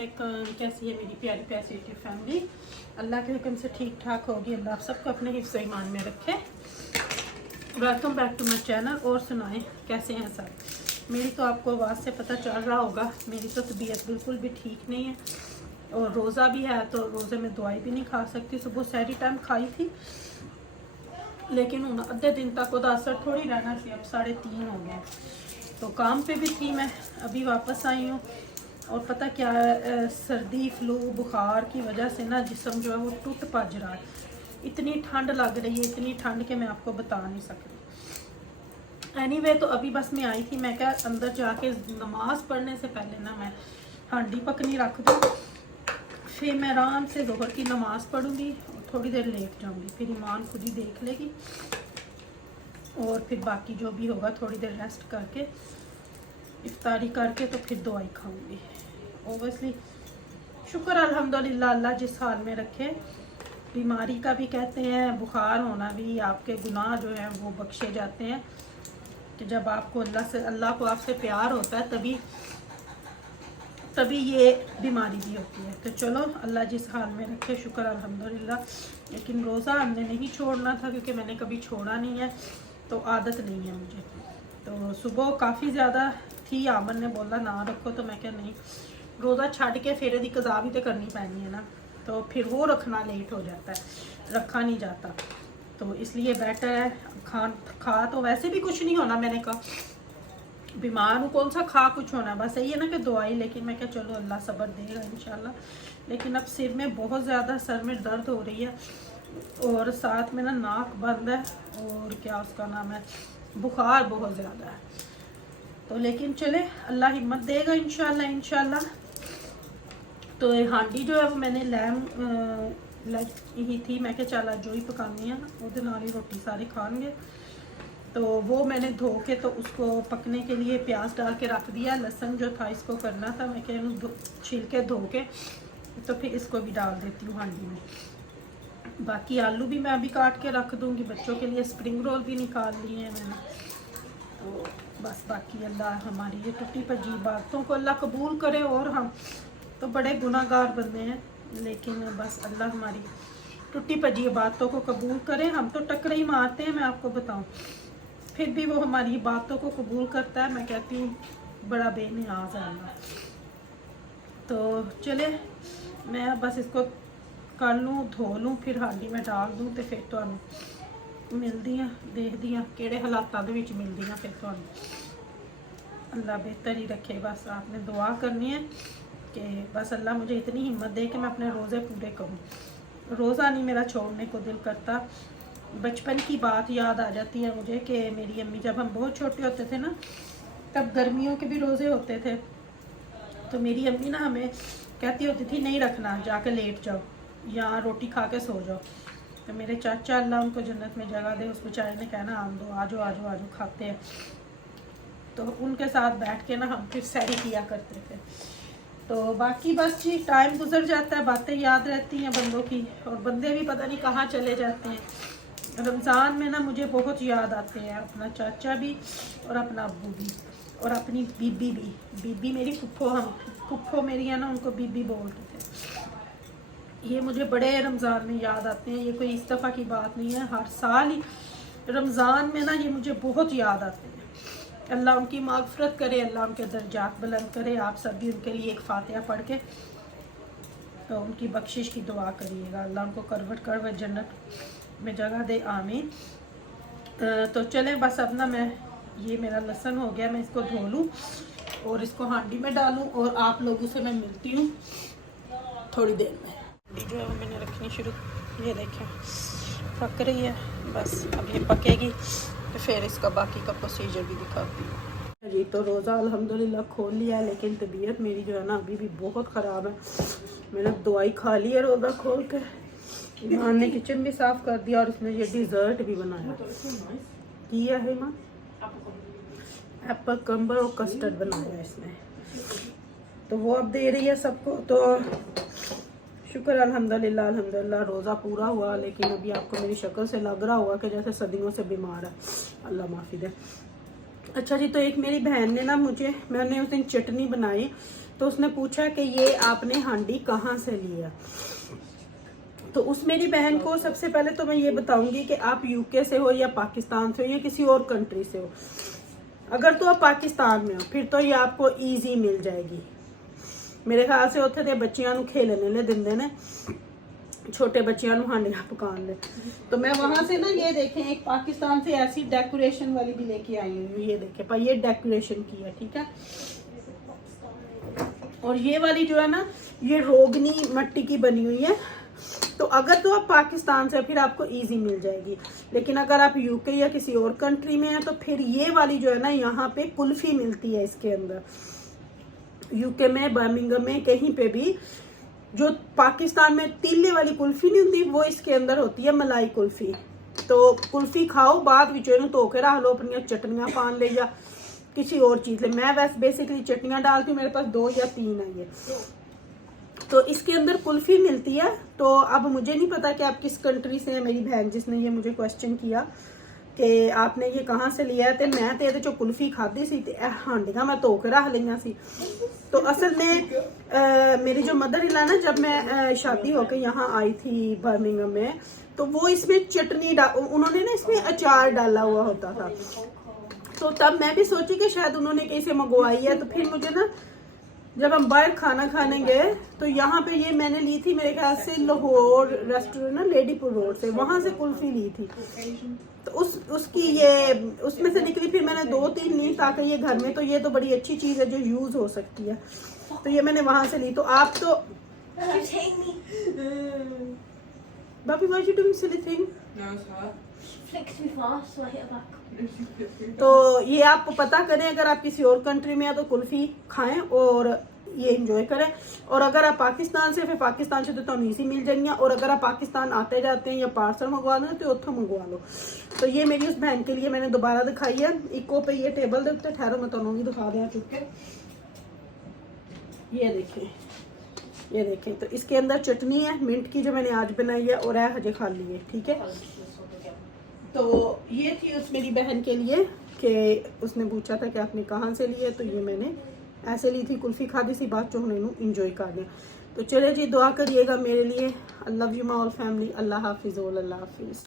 अस्सलामुअलैकुम। कैसी है मेरी प्यारी प्यारी यूट्यूब फैमिली। अल्लाह के हुक्म से ठीक ठाक होगी। अल्लाह आप सबको अपने हिफ्ज़ ईमान में रखे। Welcome back to my channel. और सुनाएं कैसे हैं सब। मेरी तो आपको आवाज़ से पता चल रहा होगा, मेरी तो तबीयत बिल्कुल भी ठीक नहीं है और रोज़ा भी है, तो रोज़े में दवाई भी नहीं खा सकती। सुबह सहरी टाइम खाई थी, लेकिन हूँ अद्धे दिन तक वो असर थोड़ी रहना सी। अब 3:30 हो गए, तो काम पे भी थी मैं, अभी वापस आई हूँ। और पता क्या है, सर्दी फ्लू बुखार की वजह से ना जिस्म जो है वो टूट पज रहा है। इतनी ठंड लग रही है, इतनी ठंड के मैं आपको बता नहीं सकती। एनीवे तो अभी बस मैं आई थी, मैं क्या अंदर जाके नमाज़ पढ़ने से पहले ना मैं हांडी पकनी रख दूँ, फिर मैं आराम से ज़ोहर की नमाज़ पढ़ूँगी और थोड़ी देर लेट जाऊँगी। फिर ईमान खुद ही देख लेगी और फिर बाकी जो भी होगा थोड़ी देर रेस्ट करके इफ्तारी करके तो फिर दवाई खाऊंगी। ओबियसली शुक्र अल्हम्दुलिल्लाह, अल्लाह जिस हाल में रखे। बीमारी का भी कहते हैं, बुखार होना भी, आपके गुनाह जो हैं वो बख्शे जाते हैं कि जब आपको अल्लाह को आपसे प्यार होता है तभी ये बीमारी भी होती है। तो चलो अल्लाह जिस हाल में रखे, शुक्र अल्हम्दुलिल्लाह। लेकिन रोज़ा हमने नहीं छोड़ना था क्योंकि मैंने कभी छोड़ा नहीं है, तो आदत नहीं है मुझे। तो सुबह काफ़ी ज़्यादा थी, आमन ने बोला ना रखो, तो मैं क्या नहीं, रोज़ा छड़ के फिर यदि कज़ा भी तो करनी पैनी है ना, तो फिर वो रखना लेट हो जाता है, रखा नहीं जाता। तो इसलिए बेटर है खा तो वैसे भी कुछ नहीं होना। मैंने कहा बीमार हूँ, कौन सा खा कुछ होना, बस यही है ना कि दवाई। लेकिन मैं क्या चलो अल्लाह सब्र देगा इंशाल्लाह। लेकिन अब सिर में बहुत ज़्यादा सर में दर्द हो रही है और साथ में ना नाक बंद है और क्या उसका नाम है, बुखार बहुत ज़्यादा है। तो लेकिन चले अल्लाह हिम्मत देगा इंशाल्लाह इंशाल्लाह। तो ये हांडी जो है वो मैंने ही थी, मैं क्या चला जो ही पकानी है वो नाल ही रोटी सारी खाएंगे। तो वो मैंने धो के तो उसको पकने के लिए प्याज डाल के रख दिया। लहसुन जो था इसको करना था, मैं क्या छील के धो के तो फिर इसको भी डाल देती हूँ हांडी में। बाकी आलू भी मैं अभी काट के रख दूँगी, बच्चों के लिए स्प्रिंग रोल भी निकाल लिए हैं मैंने। तो बस बाकी अल्लाह हमारी ये टूटी भजी बातों को अल्लाह कबूल करे। और हम तो बड़े गुनाहगार बंदे हैं, लेकिन बस अल्लाह हमारी टूटी भजी बातों को कबूल करे। हम तो टक्कर ही मारते हैं, मैं आपको बताऊं, फिर भी वो हमारी बातों को कबूल करता है। मैं कहती हूँ बड़ा बेनियाज है अल्लाह। तो चले मैं बस इसको कर लूँ, धो लूँ, फिर हांडी में डाल दूँ, तो फिर तो मिलती हैं, देखती हैं किहड़े हालातों के विच मिलती हैं। फिर तो अल्लाह बेहतर ही रखे। बस आपने दुआ करनी है कि बस अल्लाह मुझे इतनी हिम्मत दे कि मैं अपने रोज़े पूरे करूँ। रोज़ा नहीं मेरा छोड़ने को दिल करता। बचपन की बात याद आ जाती है मुझे कि मेरी अम्मी जब हम बहुत छोटे होते थे ना, तब गर्मियों के भी रोज़े होते थे, तो मेरी अम्मी ना हमें कहती होती थी नहीं रखना, जाके लेट जाओ या रोटी खा के सो जाओ। तो मेरे चाचा अल्लाह उनको जन्नत में जगह दे, उस बेचारे ने कहना आम दो, आ जाओ आ जाओ आ जाओ खाते हैं। तो उनके साथ बैठ के ना हम फिर सैरी किया करते थे। तो बाकी बस जी टाइम गुजर जाता है, बातें याद रहती हैं बंदों की, और बंदे भी पता नहीं कहाँ चले जाते हैं। रमज़ान में ना मुझे बहुत याद आते हैं, अपना चाचा भी और अपना अब्बू भी और अपनी बीबी भी। बीबी मेरी फुफ्फो मेरी है ना, उनको बीबी बोलते थे। ये मुझे बड़े रमज़ान में याद आते हैं। ये कोई इस दफ़ा की बात नहीं है, हर साल ही रमज़ान में ना ये मुझे बहुत याद आते हैं। अल्लाह उनकी मागफरत करे, अल्लाह उनके दर्जात बुलंद करे। आप सभी उनके लिए एक फातिहा पढ़ के तो उनकी बख्शिश की दुआ करिएगा। अल्लाह उनको करवट जन्नत में जगह दे, आमीन। तो चलें बस अब ना मैं, ये मेरा लहसुन हो गया, मैं इसको धो लूँ और इसको हांडी में डालूँ और आप लोगों से मैं मिलती हूँ थोड़ी देर में। जो है मैंने रखनी शुरू, ये देखें पक रही है। बस अब ये पकेगी तो फिर इसका बाकी का प्रोसीजर भी दिखाती हूँ जी। तो रोज़ा अल्हम्दुलिल्लाह खोल लिया है, लेकिन तबीयत मेरी जो है ना अभी भी बहुत ख़राब है। मैंने दवाई खा ली है रोज़ा खोल के। ईमान ने किचन भी साफ़ कर दिया और इसने ये डिज़र्ट भी बनाया किया है माँ, एप्पल क्रम्बल और कस्टर्ड बनाया है इसने। तो वो अब दे रही है सबको। तो शुक्र अल्हम्दुलिल्लाह अल्हम्दुलिल्लाह रोज़ा पूरा हुआ। लेकिन अभी आपको मेरी शक्ल से लग रहा होगा कि जैसे सदियों से बीमार है, अल्लाह माफ़ी दे। अच्छा जी, तो एक मेरी बहन ने ना मैंने उस दिन चटनी बनाई तो उसने पूछा कि ये आपने हांडी कहाँ से लिया। तो उस मेरी बहन को सबसे पहले तो मैं ये बताऊंगी कि आप यूके से हो या पाकिस्तान से हो या किसी और कंट्री से हो। अगर तो आप पाकिस्तान में हो फिर तो ये आपको ईजी मिल जाएगी। मेरे ख्याल से उत्थे दे बच्चियां नूं खेलने ले दिंदे ने, छोटे बच्चियां नूं हांडियां पकाने ले। तो मैं वहां से ना ये देखें एक पाकिस्तान से ऐसी डेकोरेशन वाली भी लेके आई हूँ। ये देखें भाई, ये डेकोरेशन की है, ठीक है। और ये वाली जो है ना, ये रोगनी मट्टी की बनी हुई है। तो अगर तो आप पाकिस्तान से फिर आपको इजी मिल जाएगी, लेकिन अगर आप यूके या किसी और कंट्री में हैं तो फिर ये वाली जो है ना, यहाँ पे कुल्फी मिलती है इसके अंदर। यूके में, बर्मिंघम में, कहीं पे भी जो पाकिस्तान में तीले वाली कुल्फी नहीं होती, वो इसके अंदर होती है मलाई कुल्फी। तो कुल्फी खाओ, बाद विच धो के रख लो, अपनी चटनियां पान ले या किसी और चीज ले। मैं वैसे बेसिकली चटनियां डालती हूँ, मेरे पास 2 या 3 है ये। तो इसके अंदर कुल्फी मिलती है। तो अब मुझे नहीं पता कि आप किस कंट्री से हैं। मेरी बहन जिसने ये मुझे क्वेश्चन किया कि आपने ये कहाँ से लिया है, तो मैं तो ये कुल्फी खाधी सी ते हांडियां मैं धो के रख लिया सी। तो असल में मेरी जो मदर इन लॉ ना, जब मैं शादी होकर यहाँ आई थी बर्मिंघम में, तो वो इसमें चटनी उन्होंने ना इसमें अचार डाला हुआ होता था। तो तब मैं भी सोची कि शायद उन्होंने कहीं से मंगवाई है। तो फिर मुझे ना, जब हम बाहर खाना खाने गए तो यहाँ पे ये मैंने ली थी, मेरे ख्याल से लाहौर रेस्टोरेंट ना, लेडीपुर रोड से, वहां से कुल्फी ली थी। तो उसकी ये उसमें से निकली। फिर मैंने 2-3 ली ताकि ये घर में, तो ये तो बड़ी अच्छी चीज है जो यूज हो सकती है। तो ये मैंने वहां से ली। तो आप तो बाबी, why you doing silly thing? तो ये आप पता करें, अगर आप किसी और कंट्री में हैं तो कुल्फी खाएं और ये एंजॉय करें। और अगर आप पाकिस्तान से, फिर पाकिस्तान से तो ईजी मिल जाएंगे। और अगर आप पाकिस्तान आते जाते हैं या पार्सल मंगवा लो तो उतो मंगवा लो। तो ये मेरी उस बहन के लिए मैंने दोबारा दिखाई है। इको पे ये टेबल दे उत्ते, ठहरो मैं तुहानू भी दिखा दें चुके। ये देखें तो इसके अंदर चटनी है मिंट की जो मैंने आज बनाई है, और है हजे खाली है, ठीक है। तो ये थी उस मेरी बहन के लिए कि उसने पूछा था कि आपने कहाँ से ली है। तो ये मैंने ऐसे ली थी, कुल्फी खादी सी, बात चो हमने इंजॉय कर दिया। तो चले जी, दुआ करिएगा मेरे लिए। I love you my all family. Allah हाफिज़। अल्लाह हाफिज़।